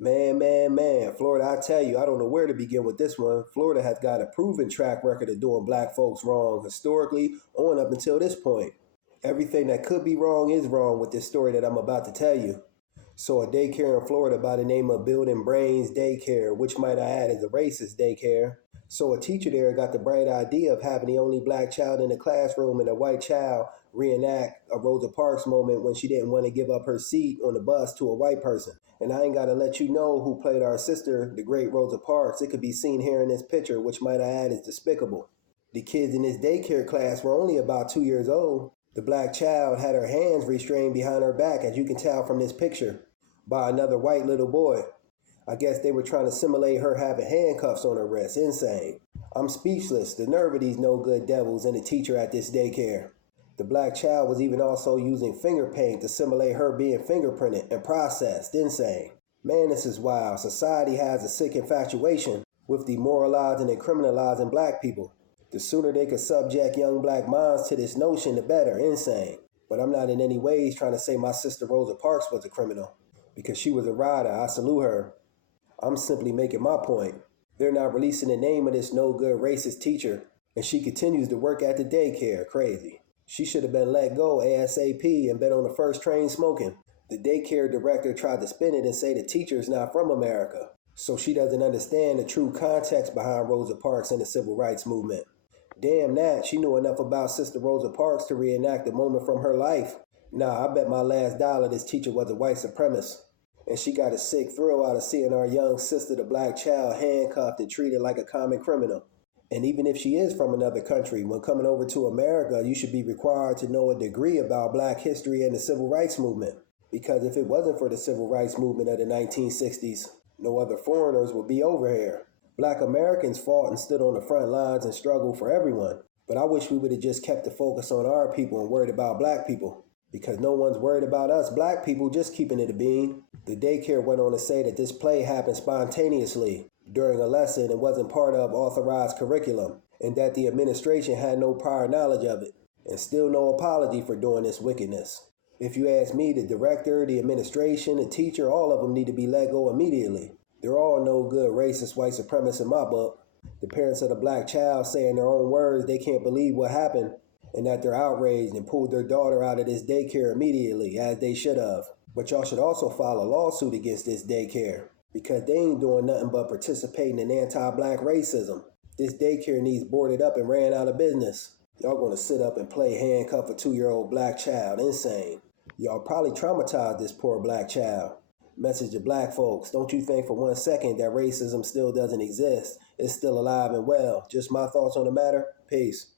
Man. Florida, I tell you, I don't know where to begin with this one. Florida has got a proven track record of doing black folks wrong historically on up until this point. Everything that could be wrong is wrong with this story that I'm about to tell you. So a daycare in Florida by the name of Building Brains Daycare, which might I add is a racist daycare. So a teacher there got the bright idea of having the only black child in the classroom and a white child reenact a Rosa Parks moment when she didn't want to give up her seat on the bus to a white person. And I ain't got to let you know who played our sister, the great Rosa Parks. It could be seen here in this picture, which might I add is despicable. The kids in this daycare class were only about 2 years old. The black child had her hands restrained behind her back, as you can tell from this picture, by another white little boy. I guess they were trying to simulate her having handcuffs on her wrists. Insane. I'm speechless. The nerve of these no good devils and the teacher at this daycare. The black child was even also using finger paint to simulate her being fingerprinted and processed. Insane. Man, this is wild. Society has a sick infatuation with demoralizing and criminalizing black people. The sooner they could subject young black minds to this notion, the better. Insane. But I'm not in any ways trying to say my sister Rosa Parks was a criminal. Because she was a rider. I salute her. I'm simply making my point. They're not releasing the name of this no good racist teacher, and she continues to work at the daycare. Crazy. She should have been let go ASAP and been on the first train smoking. The daycare director tried to spin it and say the teacher's not from America, so she doesn't understand the true context behind Rosa Parks and the civil rights movement. Damn that, she knew enough about Sister Rosa Parks to reenact a moment from her life. Nah, I bet my last dollar this teacher was a white supremacist. And she got a sick thrill out of seeing our young sister, the black child, handcuffed and treated like a common criminal. And even if she is from another country, when coming over to America, you should be required to know a degree about black history and the civil rights movement. Because if it wasn't for the civil rights movement of the 1960s, no other foreigners would be over here. Black Americans fought and stood on the front lines and struggled for everyone. But I wish we would have just kept the focus on our people and worried about black people. Because no one's worried about us black people, just keeping it a bean. The daycare went on to say that this play happened spontaneously during a lesson and wasn't part of authorized curriculum, and that the administration had no prior knowledge of it, and still no apology for doing this wickedness. If you ask me, the director, the administration, the teacher, all of them need to be let go immediately. They're all no good racist white supremacists in my book. The parents of the black child say in their own words they can't believe what happened, and that they're outraged and pulled their daughter out of this daycare immediately, as they should have. But y'all should also file a lawsuit against this daycare, because they ain't doing nothing but participating in anti-black racism. This daycare needs boarded up and ran out of business. Y'all gonna sit up and play handcuff a 2-year-old black child. Insane. Y'all probably traumatized this poor black child. Message to black folks, don't you think for 1 second that racism still doesn't exist. It's still alive and well. Just my thoughts on the matter. Peace.